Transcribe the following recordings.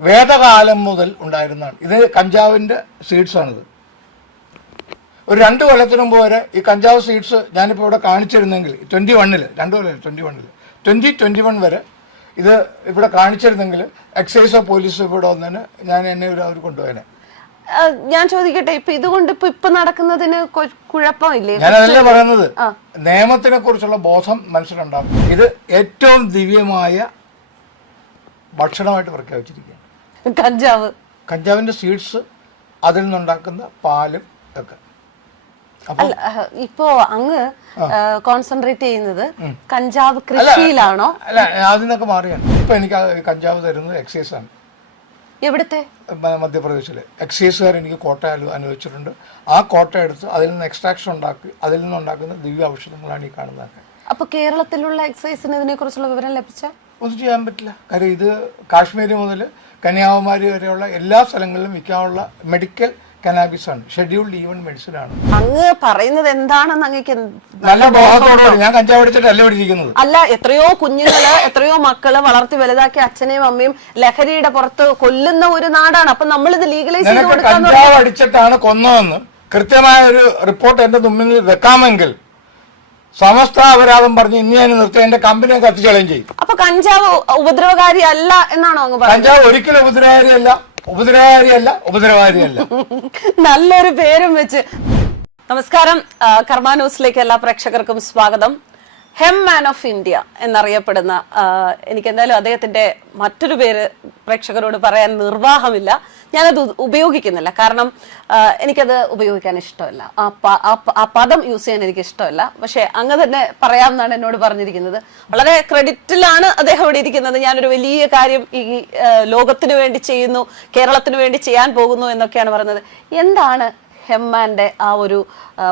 വേദകാലം മുതൽ ഉണ്ടായിരുന്നതാണ്. ഇത് കഞ്ചാവിന്റെ സീഡ്സാണിത് ഒരു രണ്ട് കൊല്ലത്തിന് മുമ്പ് വരെ ഈ കഞ്ചാവ് സീഡ്സ് ഞാനിപ്പോൾ ഇവിടെ കാണിച്ചിരുന്നെങ്കിൽ ട്വന്റി വണ്ണിൽ രണ്ട് കൊല്ലം ട്വന്റി വണ്ണിൽ ട്വന്റി ട്വന്റി വൺ വരെ ഇത് ഇവിടെ കാണിച്ചിരുന്നെങ്കിൽ എക്സൈസോ പോലീസോ ഇവിടെ വന്നതിന് ഞാൻ എന്നെ ഒരു അവർ കൊണ്ടുപോയനെ. ഞാൻ ചോദിക്കട്ടെ ഇപ്പൊ ഇതുകൊണ്ട് ഇപ്പൊ ഇപ്പൊ നടക്കുന്നതിന് കുഴപ്പമില്ലേ? ഞാൻ അതല്ലേ പറയുന്നത്. നിയമത്തിനെ കുറിച്ചുള്ള ബോധം മനസ്സിലുണ്ടാകും ഇത് ഏറ്റവും ദിവ്യമായ ഭക്ഷണമായിട്ട് പ്രഖ്യാപിച്ചിരിക്കുകയാണ് കഞ്ചാവ്. കഞ്ചാവിന്റെ സീഡ്സ് അതിൽ നിന്നുണ്ടാക്കുന്ന പാലും ഒക്കെ. അല്ല ഇപ്പോ അങ്ങ് കോൺസെൻട്രേറ്റ് ചെയ്യുന്നത് കഞ്ചാവ് കൃഷിയിലാണോ? അല്ല അതിനൊക്കെ മാറിയാണ്. ഇപ്പൊ എനിക്ക് കഞ്ചാവ് തരുന്നത് എക്സൈസ് ആണ്. എവിടുത്തെ? മധ്യപ്രദേശിൽ. എക്സൈസുകാർ എനിക്ക് കോട്ട അനു- അനുവദിച്ചിട്ടുണ്ട്. ആ കോട്ട എടുത്ത് അതിൽ നിന്ന് എക്സ്ട്രാക്ഷൻ ഉണ്ടാക്കി അതിൽ നിന്നുണ്ടാക്കുന്ന ദിവ്യ ഔഷധങ്ങളാണ് ഈ കാണുന്നതൊക്കെ അപ്പൊ കേരളത്തിലുള്ള എക്സൈസിന് ഇതിനെ കുറിച്ചുള്ള വിവരം ലഭിച്ച ഒന്നും ചെയ്യാൻ പറ്റില്ല. കാര്യം ഇത് കാശ്മീർ മുതൽ കന്യാകുമാരി വരെയുള്ള എല്ലാ സ്ഥലങ്ങളിലും വിൽക്കാനുള്ള മെഡിക്കൽ കനാബിസ് ആണ് ഷെഡ്യൂൾഡ് ഈവൻ മെഡിസിൻ ആണ് അങ്ങ് പറയുന്നത് എന്താണെന്ന് അങ്ങക്ക് നല്ല ബോധത്തോടെ ഞാൻ കഞ്ചാവ് അടിച്ചിട്ടല്ല ഇവിടെ ഇരിക്കുന്നത്? അല്ല എത്രയോ കുഞ്ഞുങ്ങൾ എത്രയോ മക്കൾ വളർത്തി വലുതാക്കി അച്ഛനെയും അമ്മയും ലഹരിയുടെ പുറത്ത് കൊല്ലുന്ന ഒരു നാടാണ്. അപ്പൊ നമ്മൾ ഇത് ലീഗലൈസ് ചെയ്ത് കൊടുക്കാൻ കഞ്ചാവ് അടിച്ചിട്ടാണ് കൊന്നതെന്ന് കൃത്യമായ ഒരു റിപ്പോർട്ട് എന്റെ മുമ്പിൽ വെക്കാമെങ്കിൽ സമസ്ത അപരാധം പറഞ്ഞ് ഇനി ഞാൻ നിർത്തി എന്റെ കമ്പനിയെ കത്തിച്ചളയും ചെയ്യും. അപ്പൊ കഞ്ചാവ് ഉപദ്രവകാരി അല്ല എന്നാണോ അങ്ങ് കഞ്ചാവ് ഒരിക്കലും ഉപദ്രവകാരിയല്ല ഉപദ്രവകാരിയല്ല ഉപദ്രവകാരിയല്ല. നല്ലൊരു പേരും വെച്ച്. നമസ്കാരം കർമാ ന്യൂസിലേക്ക് എല്ലാ പ്രേക്ഷകർക്കും സ്വാഗതം. ഹെം മാൻ ഓഫ് ഇന്ത്യ എന്നറിയപ്പെടുന്ന എനിക്ക് എന്തായാലും അദ്ദേഹത്തിന്റെ മറ്റൊരു പേര് പ്രേക്ഷകരോട് പറയാൻ നിർവാഹമില്ല. ഞാനത് ഉപയോഗിക്കുന്നില്ല. കാരണം എനിക്കത് ഉപയോഗിക്കാൻ ഇഷ്ടമല്ല. ആ പദം യൂസ് ചെയ്യാൻ എനിക്ക് ഇഷ്ടമല്ല. പക്ഷെ അങ്ങ് തന്നെ പറയാമെന്നാണ് എന്നോട് പറഞ്ഞിരിക്കുന്നത്. വളരെ ക്രെഡിറ്റിലാണ് അദ്ദേഹം ഇവിടെ ഇരിക്കുന്നത്. ഞാനൊരു വലിയ കാര്യം ഈ ലോകത്തിന് വേണ്ടി ചെയ്യുന്നു കേരളത്തിന് വേണ്ടി ചെയ്യാൻ പോകുന്നു എന്നൊക്കെയാണ് പറയുന്നത് എന്താണ് ഹെമ്മാന്റെ ആ ഒരു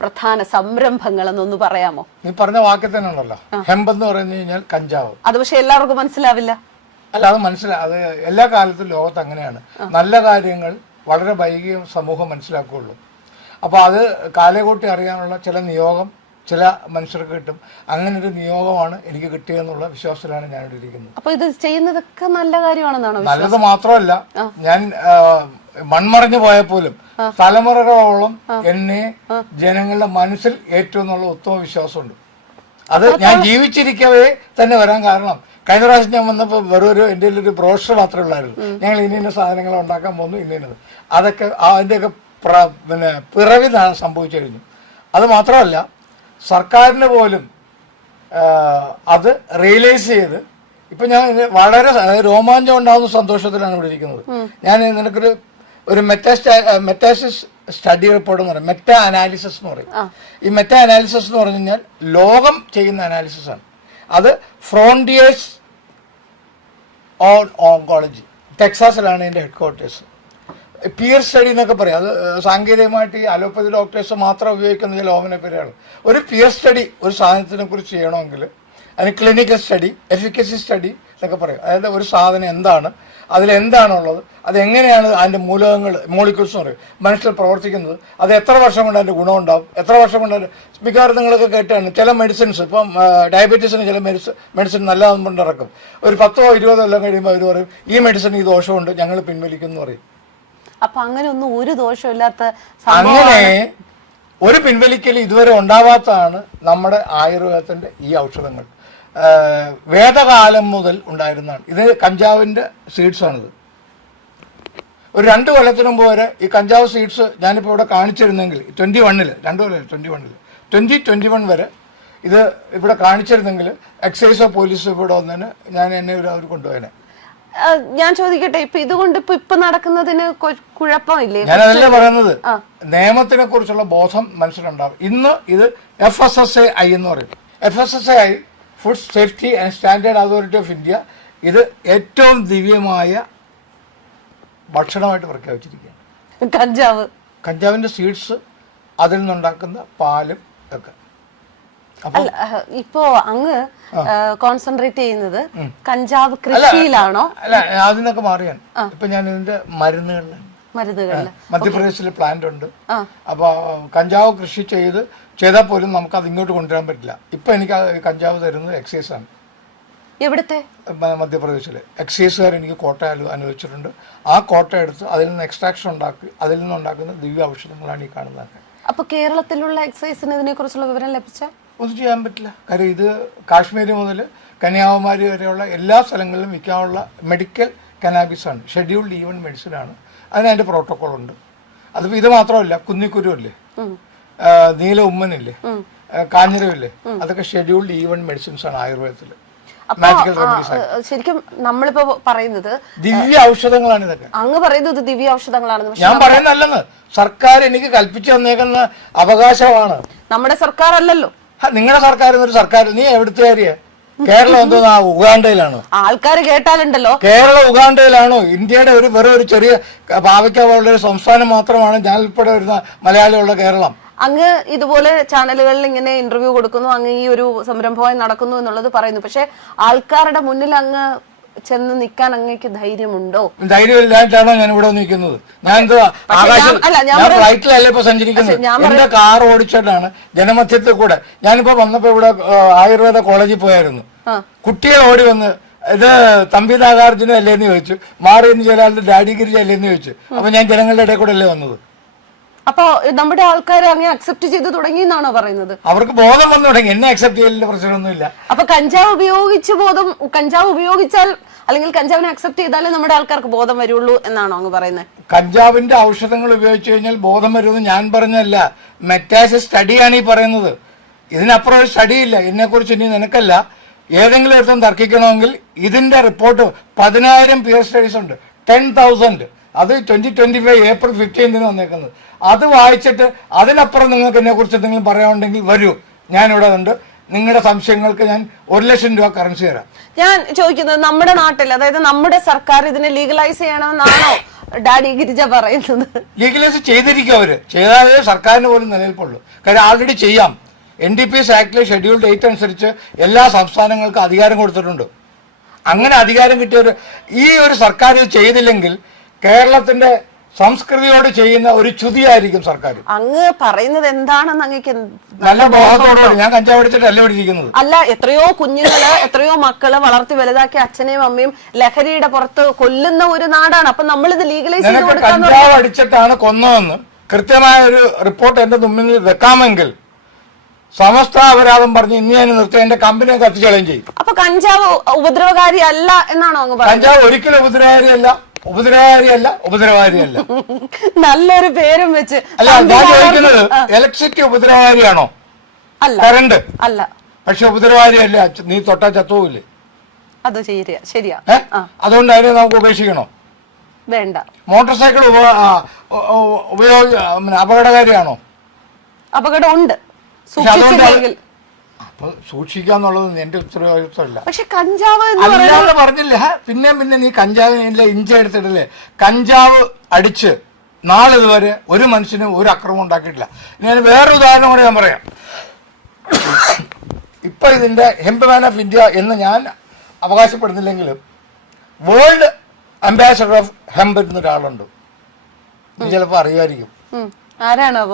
പ്രധാന സംരംഭങ്ങൾ എന്നൊന്ന് പറയാമോ? നീ പറഞ്ഞ വാക്കിൽ തന്നെ ഉണ്ടല്ലോ ഹെമ്പ് എന്ന് പറഞ്ഞു കഴിഞ്ഞാൽ കഞ്ചാവ്. അത് പക്ഷെ എല്ലാവർക്കും മനസ്സിലാവില്ല. അല്ല അത് മനസ്സിലാ അത് എല്ലാ കാലത്തും ലോകത്ത് അങ്ങനെയാണ്. നല്ല കാര്യങ്ങൾ വളരെ വൈകിയും സമൂഹം മനസ്സിലാക്കുകയുള്ളൂ. അപ്പോൾ അത് കാലേകൂട്ടി അറിയാനുള്ള ചില നിയോഗം ചില മനുഷ്യർക്ക് കിട്ടും. അങ്ങനെ ഒരു നിയോഗമാണ് എനിക്ക് കിട്ടിയെന്നുള്ള വിശ്വാസത്തിലാണ് ഞാനിവിടെ ഇരിക്കുന്നത്. അപ്പൊ ഇത് ചെയ്യുന്നതൊക്കെ നല്ല കാര്യമാണെന്നാണ് നല്ലത് മാത്രമല്ല ഞാൻ മൺമറഞ്ഞു പോയാൽ പോലും തലമുറകളോളം എന്നെ ജനങ്ങളുടെ മനസ്സിൽ ഏറ്റവും നല്ല ഉത്തമ വിശ്വാസമുണ്ട്. അത് ഞാൻ ജീവിച്ചിരിക്കവേ തന്നെ വരാൻ കാരണം കഴിഞ്ഞ പ്രാവശ്യം ഞാൻ വന്നപ്പോൾ വെറും ഒരു എന്റെ ഒരു ബ്രോഷർ മാത്രമേ ഉള്ളായിരുന്നു. ഞങ്ങൾ ഇന്ന ഇന്ന സാധനങ്ങൾ ഉണ്ടാക്കാൻ പോകുന്നു ഇന്ന ഇന്നത്. അതൊക്കെ അതിന്റെയൊക്കെ പിന്നെ പിറവി സംഭവിച്ചു കഴിഞ്ഞു അത് മാത്രമല്ല സർക്കാരിന് പോലും അത് റിയലൈസ് ചെയ്ത് ഇപ്പൊ ഞാൻ വളരെ രോമാഞ്ചം ഉണ്ടാകുന്ന സന്തോഷത്തിലാണ് ഇവിടെ ഇരിക്കുന്നത്. ഞാൻ നിനക്കൊരു ഒരു മെറ്റാ മെറ്റാസിസ് സ്റ്റഡി റിപ്പോർട്ട് എന്ന് പറയും. മെറ്റാ അനാലിസിസ് എന്ന് പറയും. ഈ മെറ്റാ അനാലിസിസ് എന്ന് പറഞ്ഞു കഴിഞ്ഞാൽ ലോകം ചെയ്യുന്ന അനാലിസിസ് ആണ്. അത് ഫ്രോണ്ടിയേഴ്സ് ഓൺ ഓങ്കോളജി ടെക്സാസിലാണ് ഇതിന്റെ ഹെഡ് ക്വാർട്ടേഴ്സ് പിയർ സ്റ്റഡി എന്നൊക്കെ പറയും. അത് സാങ്കേതികമായിട്ട് ഈ അലോപ്പതി ഡോക്ടേഴ്സ് മാത്രം ഉപയോഗിക്കുന്ന ചില ഓമന പേരുകൾ ഒരു പിയർ സ്റ്റഡി ഒരു സാധനത്തിനെ കുറിച്ച് ചെയ്യണമെങ്കിൽ അതിന് ക്ലിനിക്കൽ സ്റ്റഡി എഫിക്കസി സ്റ്റഡി എന്നൊക്കെ പറയും. അതായത് ഒരു സാധനം എന്താണ് അതിലെന്താണുള്ളത് അത് എങ്ങനെയാണ് അതിന്റെ മൂലകങ്ങൾ മോളിക്യൂൾസ് എന്ന് പറയും? മനുഷ്യർ പ്രവർത്തിക്കുന്നത് അത് എത്ര വർഷം കൊണ്ട് അതിന്റെ ഗുണം ഉണ്ടാവും എത്ര വർഷം കൊണ്ട് മിക്കവാറും നിങ്ങളൊക്കെ കേട്ടാണ് ചില മെഡിസിൻസ് ഇപ്പം ഡയബറ്റീസിന് ചില മെഡിസിൻ മെഡിസിൻ കൊണ്ട് ഇറക്കും. ഒരു പത്തോ ഇരുപതോ എല്ലാം കഴിയുമ്പോൾ അവർ പറയും ഈ മെഡിസിൻ ഈ ദോഷമുണ്ട് ഞങ്ങൾ പിൻവലിക്കുന്നു പറയും. അപ്പൊ അങ്ങനെ ഒന്നും ഒരു ദോഷമില്ലാത്ത അങ്ങനെ ഒരു പിൻവലിക്കൽ ഇതുവരെ ഉണ്ടാവാത്തതാണ് നമ്മുടെ ആയുർവേദത്തിന്റെ ഈ ഔഷധങ്ങൾ. വേദകാലം മുതൽ ഉണ്ടായിരുന്നതാണ്. ഇത് കഞ്ചാവിന്റെ സീഡ്സ് ആണിത്. ഒരു രണ്ട് കൊല്ലത്തിന് മുമ്പ് വരെ ഈ കഞ്ചാവ് സീഡ്സ് ഞാനിപ്പോൾ ഇവിടെ കാണിച്ചിരുന്നെങ്കിൽ ട്വന്റി വണ്ണിൽ രണ്ട് കൊല്ലം ട്വന്റി വണ്ണിൽ ട്വന്റി ട്വന്റി വൺ വരെ ഇത് ഇവിടെ കാണിച്ചിരുന്നെങ്കിൽ എക്സൈസോ പോലീസോ ഇവിടെ വന്നതിന് ഞാൻ എന്നെ ഒരു അവർ കൊണ്ടുപോയനെ. ഞാൻ ചോദിക്കട്ടെ ഇപ്പൊ ഇതുകൊണ്ട് ഇപ്പൊ ഇപ്പൊ നടക്കുന്നതിന് കുഴപ്പമില്ലേ? ഞാൻ അതല്ലേ പറയുന്നത്. നിയമത്തിനെ കുറിച്ചുള്ള ബോധം മനസ്സിലുണ്ടാവും ഇന്ന് ഇത് F S S A I എന്ന് പറയും. F S S A I food safety and standard authority of India ഇത് ഏറ്റവും ദിവ്യമായ ഭക്ഷണമായിട്ട് പ്രഖ്യാപിച്ചിരിക്കുകയാണ് കഞ്ചാവ്. കഞ്ചാവിന്റെ സീഡ്സ് അതിൽ നിന്നുണ്ടാക്കുന്ന പാലും ഒക്കെ. അല്ല ഇപ്പോ അങ്ങ് കോൺസെൻട്രേറ്റ് ചെയ്യുന്നത് കഞ്ചാവ് കൃഷിയിലാണോ? അല്ല അതിനൊക്കെ നിന്നൊക്കെ മാറിയാണ് ഇപ്പൊ ഞാൻ ഇതിന്റെ മരുന്നുകളിലാണ് മരുന്നുകളിൽ മധ്യപ്രദേശിൽ പ്ലാന്റ് ഉണ്ട്. അപ്പൊ കഞ്ചാവ് കൃഷി ചെയ്ത് ചെയ്താൽ പോലും നമുക്ക് അത് ഇങ്ങോട്ട് കൊണ്ടുവരാൻ പറ്റില്ല. ഇപ്പൊ എനിക്ക് കഞ്ചാവ് തരുന്നത് എക്സൈസ് ആണ്. എവിടുത്തെ? മധ്യപ്രദേശിലെ. എക്സൈസുകാർ എനിക്ക് കോട്ട അനു- അനുവദിച്ചിട്ടുണ്ട്. ആ കോട്ട എടുത്ത് അതിൽ നിന്ന് എക്സ്ട്രാക്ഷൻ ഉണ്ടാക്കി അതിൽ നിന്ന് ഉണ്ടാക്കുന്ന ദിവ്യ ഔഷധങ്ങളാണ് ഈ കാണുന്നത്. അപ്പൊ കേരളത്തിലുള്ള എക്സൈസിന് ഇതിനെ കുറിച്ചുള്ള വിവരം ലഭിച്ച? ഒന്നും ചെയ്യാൻ പറ്റില്ല. കാര്യം ഇത് കാശ്മീർ മുതൽ കന്യാകുമാരി വരെയുള്ള എല്ലാ സ്ഥലങ്ങളിലും വിൽക്കാനുള്ള മെഡിക്കൽ കനാബിസ് ആണ്. ഷെഡ്യൂൾഡ് ഈവൻ മെഡിസിൻ ആണ്. അതിന് അതിന്റെ പ്രോട്ടോകോൾ ഉണ്ട്. അത് ഇത് മാത്രമല്ല കുന്നിക്കുരു അല്ലേ നീല ഉമ്മനില്ലേ കാഞ്ഞിരവില്ലേ? അതൊക്കെ ഷെഡ്യൂൾഡ് ഈവൻ മെഡിസിൻസ് ആണ് ആയുർവേദത്തിൽ ആണ് ശരിക്കും നമ്മളിപ്പോ പറയുന്നത് ദിവ്യ ഔഷധങ്ങളാണ് ഇതൊക്കെ. അങ്ങ് പറയുന്നത് ഇത് ദിവ്യ ഔഷധങ്ങളാണെന്ന് പക്ഷെ ഞാൻ പറയുന്നല്ലെന്ന് സർക്കാർ എനിക്ക് കൽപ്പിച്ചു തന്നേക്കുന്ന അവകാശമാണ്. നമ്മുടെ സർക്കാർ അല്ലല്ലോ നിങ്ങളുടെ സർക്കാർ എന്നൊരു സർക്കാർ നീ എവിടുത്തെ കാര്യ കേരളം ആ ഉഗാണ്ടയിലാണോ. ആൾക്കാർ കേട്ടാലുണ്ടല്ലോ. കേരളം ഉഗാണ്ടയിലാണോ? ഇന്ത്യയുടെ ഒരു വെറും ഒരു ചെറിയ പാവയ്ക്ക പോലുള്ള ഒരു സംസ്ഥാനം മാത്രമാണ് ഞാൻ ഉൾപ്പെടെ വരുന്ന മലയാളിയുള്ള കേരളം. അങ്ങ് ഇതുപോലെ ചാനലുകളിൽ ഇങ്ങനെ ഇന്റർവ്യൂ കൊടുക്കുന്നു അങ്ങ് ഈ ഒരു സംരംഭമായി നടക്കുന്നു എന്നുള്ളത് പറയുന്നു. പക്ഷെ ആൾക്കാരുടെ മുന്നിൽ അങ്ങ് ചെന്ന് നിൽക്കാൻ അങ്ങേക്ക് ധൈര്യമുണ്ടോ? ധൈര്യമില്ലായിട്ടാണോ ഞാൻ ഇവിടെ നിൽക്കുന്നത് ഞാൻ ഫ്ലൈറ്റിലല്ല ഇപ്പൊ സഞ്ചരിക്കുന്നത്? എന്റെ കാർ ഓടിച്ചിട്ടാണ് ജനമധ്യത്തിൽ കൂടെ ഞാനിപ്പോ വന്നപ്പോ ഇവിടെ ആയുർവേദ കോളേജിൽ പോയായിരുന്നു. കുട്ടിയെ കുട്ടികൾ ഓടി വന്ന് ഇത് തമ്പി നാഗാർജുന അല്ലേന്ന് ചോദിച്ചു. മാറി എന്ന് ചോദിച്ചാൽ ഡാഡി ഗിരിജ അല്ലേന്ന് ചോദിച്ചു. അപ്പൊ ഞാൻ ജനങ്ങളുടെ ഇടയിൽ കൂടെ അല്ലേ വന്നത്? അപ്പൊ നമ്മുടെ ആൾക്കാർ അങ്ങനെ അക്സെപ്റ്റ് ചെയ്ത് തുടങ്ങി എന്നാണോ പറയുന്നത്? അവർക്ക് ബോധം വന്നു തുടങ്ങി. എന്നെ അക്സെപ്റ്റ് ചെയ്യലിന്റെ പ്രശ്നമൊന്നുമില്ല. അപ്പൊ കഞ്ചാവ് ഉപയോഗിച്ച് ബോധം കഞ്ചാവ് ഉപയോഗിച്ചാൽ അല്ലെങ്കിൽ കഞ്ചാവിനെ അക്സെപ്റ്റ് ചെയ്താലേ നമ്മുടെ ആൾക്കാർക്ക് ബോധം വരുള്ളൂ എന്നാണോ അങ്ങ് പറയുന്നത്? കഞ്ചാവിന്റെ ഔഷധങ്ങൾ ഉപയോഗിച്ചു കഴിഞ്ഞാൽ ബോധം വരുമെന്ന് ഞാൻ പറഞ്ഞല്ല മെറ്റാസിസ് സ്റ്റഡിയാണ് ഈ പറയുന്നത്. ഇതിനപ്പുറം ഒരു സ്റ്റഡി ഇല്ല ഇതിനെക്കുറിച്ച് ഇനി നിനക്കല്ല. ഏതെങ്കിലും ഇടത്തും തർക്കിക്കണമെങ്കിൽ ഇതിന്റെ റിപ്പോർട്ട് പതിനായിരം പിയർ സ്റ്റഡീസ് ഉണ്ട്. ടെൻ തൗസൻഡ് അത് ട്വന്റി ട്വന്റി ഫൈവ് ഏപ്രിൽ ഫിഫ്റ്റീൻതിന് വന്നേക്കുന്നത്. അത് വായിച്ചിട്ട് അതിനപ്പുറം നിങ്ങൾക്ക് എന്നെ കുറിച്ച് എന്തെങ്കിലും പറയാനുണ്ടെങ്കിൽ വരൂ. ഞാനിവിടെ ഉണ്ട്. നിങ്ങളുടെ സംശയങ്ങൾക്ക് ഞാൻ ഒരു ലക്ഷം രൂപ കറൻസി തരാം. ഞാൻ ചോദിക്കുന്നത് നമ്മുടെ നാട്ടിൽ അതായത് നമ്മുടെ സർക്കാർ ഇതിനെ ലീഗലൈസ് ചെയ്യണമെന്നാണോ ഡാഡി ഗിരിജ പറയുന്നത്? ലീഗലൈസ് ചെയ്തിരിക്കും അവർ. ചെയ്താലേ സർക്കാരിന് പോലും നിലനിൽപ്പുള്ളൂ. കാര്യം ആൾറെഡി ചെയ്യാം. എൻ ഡി പി എസ് ആക്ടിലെ ഷെഡ്യൂൾ ഡേറ്റ് അനുസരിച്ച് എല്ലാ സംസ്ഥാനങ്ങൾക്കും അധികാരം കൊടുത്തിട്ടുണ്ട്. അങ്ങനെ അധികാരം കിട്ടിയ ഒരു ഈ ഒരു സർക്കാർ ഇത് ചെയ്തില്ലെങ്കിൽ കേരളത്തിന്റെ സംസ്കൃതിയോട് ചെയ്യുന്ന ഒരു ചുതിയായിരിക്കും സർക്കാർ. അങ്ങ് പറയുന്നത് എന്താണെന്ന് അങ്ങക്ക് നല്ല ബോധത്തോടെ ഞാൻ കഞ്ചാവ് അടിച്ചിട്ടല്ല പിടിച്ചിരിക്കുന്നത്? അല്ല എത്രയോ കുഞ്ഞുങ്ങൾ എത്രയോ മക്കൾ വളർത്തി വലുതാക്കി അച്ഛനെയും അമ്മയും ലഹരിയുടെ പുറത്ത് കൊല്ലുന്ന ഒരു നാടാണ്. അപ്പൊ നമ്മൾ ഇത് ലീഗലൈസ് ചെയ്ത് കഞ്ചാവ് അടിച്ചിട്ടാണ് കൊന്നതെന്ന് കൃത്യമായ ഒരു റിപ്പോർട്ട് എന്റെ മുമ്പിൽ വെക്കാമെങ്കിൽ സമസ്ത അപരാധം പറഞ്ഞ് ഇനി ഞാൻ നിർത്തി എന്റെ കമ്പനിയെ കത്തിച്ചളയും ചെയ്യും. അപ്പൊ കഞ്ചാവ് ഉപദ്രവകാരി അല്ല എന്നാണോ അങ്ങ് കഞ്ചാവ് ഒരിക്കലും ഉപദ്രവകാരിയല്ല. ഉപദ്രവകാരിയല്ല ഉപദ്രവകാരിയല്ല നല്ലൊരു പേരും വെച്ച് അല്ല ഞാൻ ചോദിക്കുന്നത് ഇലക്ട്രിസിറ്റി ഉപദ്രവകാരിയാണോ അല്ല. കറണ്ട്? അല്ല. പക്ഷെ ഉപദ്രവകാരിയല്ല നീ തൊട്ടാ ചത്തുവില്ലേ അത് ശരിയാ ശരിയാ. അതുകൊണ്ട് അതിനെ നമുക്ക് ഉപേക്ഷിക്കണോ? വേണ്ട. മോട്ടോർ സൈക്കിൾ ഉപയോഗ അപകടകാരിയാണോ? അപകടം ഉണ്ട്. സൂക്ഷിച്ചില്ലെങ്കിൽ അപ്പൊ സൂക്ഷിക്കാന്നുള്ളത് എന്റെ ഉത്തരവാദിത്വമല്ല. പക്ഷെ കഞ്ചാവ് എന്ന് പറയുന്നത് അല്ലാതെ പറഞ്ഞില്ല. പിന്നെ പിന്നെ നീ കഞ്ചാവിനെ ഇഞ്ചി എടുത്തിട്ടില്ലേ? കഞ്ചാവ് അടിച്ച് നാളിതുവരെ ഒരു മനുഷ്യനും ഒരു അക്രമം ഉണ്ടാക്കിയിട്ടില്ല. ഞാൻ വേറൊരു ഉദാഹരണം കൂടെ ഞാൻ പറയാം. ഇപ്പൊ ഇതിന്റെ ഹെംപ് മാൻ ഓഫ് ഇന്ത്യ എന്ന് ഞാൻ അവകാശപ്പെടുന്നില്ലെങ്കിലും വേൾഡ് അംബാസഡർ ഓഫ് ഹെംപ് എന്നൊരാളുണ്ട്. ചിലപ്പോ ചിലപ്പോൾ അറിയായിരിക്കും ആരാണോ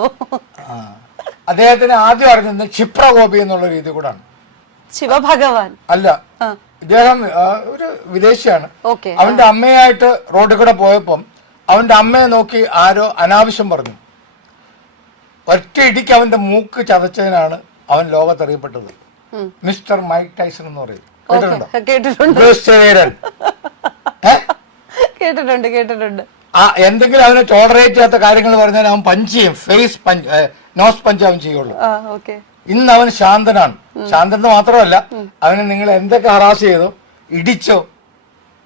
ആ. അദ്ദേഹത്തിന് ആദ്യം അറിഞ്ഞത് ക്ഷിപ്രഗോപി എന്നുള്ള രീതി കൂടാണ്. ശിവഭഗവാൻ. അല്ല ഇദ്ദേഹം ഒരു വിദേശിയാണ്. അവന്റെ അമ്മയായിട്ട് റോഡിൽ കൂടെ പോയപ്പം അവന്റെ അമ്മയെ നോക്കി ആരോ അനാവശ്യം പറഞ്ഞു. ഒറ്റ ഇടിക്ക് അവന്റെ മൂക്ക് ചതച്ചതിനാണ് അവൻ ലോകത്തറിയപ്പെട്ടത് മിസ്റ്റർ മൈക്ക് ടൈസൺ എന്ന് പറയും. കേട്ടിട്ടുണ്ടോ? കേട്ടിട്ടുണ്ട്. എന്തെങ്കിലും അവനെ ടോളറേറ്റ് ചെയ്യാത്ത കാര്യങ്ങൾ പറഞ്ഞാൽ അവൻ പഞ്ച് ചെയ്യും. ഫേസ് പഞ്ച് നോസ് പഞ്ചാബും ചെയ്യുള്ളൂ. ഇന്ന് അവൻ ശാന്തനാണ്. ശാന്തൻ മാത്രമല്ല അവനെ നിങ്ങൾ എന്തൊക്കെ ഹറാസ് ചെയ്തോ ഇടിച്ചോ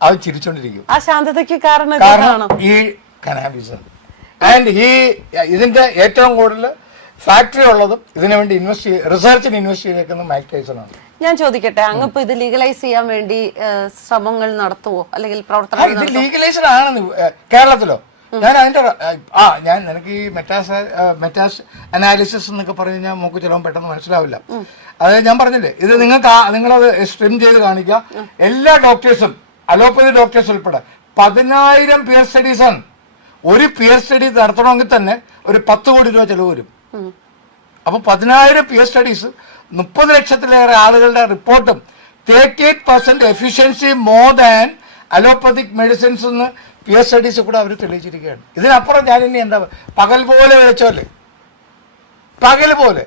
അവൻ ചിരിച്ചോണ്ടിരിക്കും. ആ ശാന്തതയ്ക്ക് കാരണം ഈ കനാബിസ് ആൻഡ് ഈ ഇതിന്റെ ഏറ്റവും കൂടുതൽ ഫാക്ടറി ഉള്ളതും ഇതിനു വേണ്ടി ഇൻവെസ്റ്റ് റിസർച്ചിന് ഇൻവെസ്റ്റ് ചെയ്തേക്കുന്ന മൈക്ക് ആണ്. ഞാൻ ചോദിക്കട്ടെ അങ്ങ് ഇപ്പൊ ഇത് ലീഗലൈസ് ചെയ്യാൻ വേണ്ടി ശ്രമങ്ങൾ നടത്തുവോ? അല്ലെങ്കിൽ പ്രവർത്തനം ഇത് ലീഗലൈസ്ഡ് ആണ് കേരളത്തിലോ? ഞാൻ അതിന്റെ ആ ഞാൻ നിനക്ക് ഈ മെറ്റാസ് മെറ്റാസ് അനാലിസിസ് എന്നൊക്കെ പറഞ്ഞു കഴിഞ്ഞാൽ നമുക്ക് ചിലപ്പോൾ പെട്ടെന്ന് മനസ്സിലാവില്ല. അത് ഞാൻ പറഞ്ഞില്ലേ ഇത് നിങ്ങൾക്ക് നിങ്ങളത് സ്ട്രിം ചെയ്ത് കാണിക്കുക എല്ലാ ഡോക്ടേഴ്സും അലോപ്പതി ഡോക്ടേഴ്സ് ഉൾപ്പെടെ പതിനായിരം പിയർ സ്റ്റഡീസ് ആണ്. ഒരു പിയർ സ്റ്റഡി നടത്തണമെങ്കിൽ തന്നെ ഒരു പത്ത് കോടി രൂപ ചെലവ് വരും. അപ്പൊ പതിനായിരം പിയർ സ്റ്റഡീസ് മുപ്പത് ലക്ഷത്തിലേറെ ആളുകളുടെ റിപ്പോർട്ടും thirty eight percent efficiency more than allopathic medicines എന്ന് പി എസ് സ്റ്റഡീസ് കൂടെ അവർ തെളിയിച്ചിരിക്കുകയാണ്. ഇതിനപ്പുറം ഞാൻ ഇനി എന്താ പകൽ പോലെ വെച്ചോല്ലേ പകൽ പോലെ.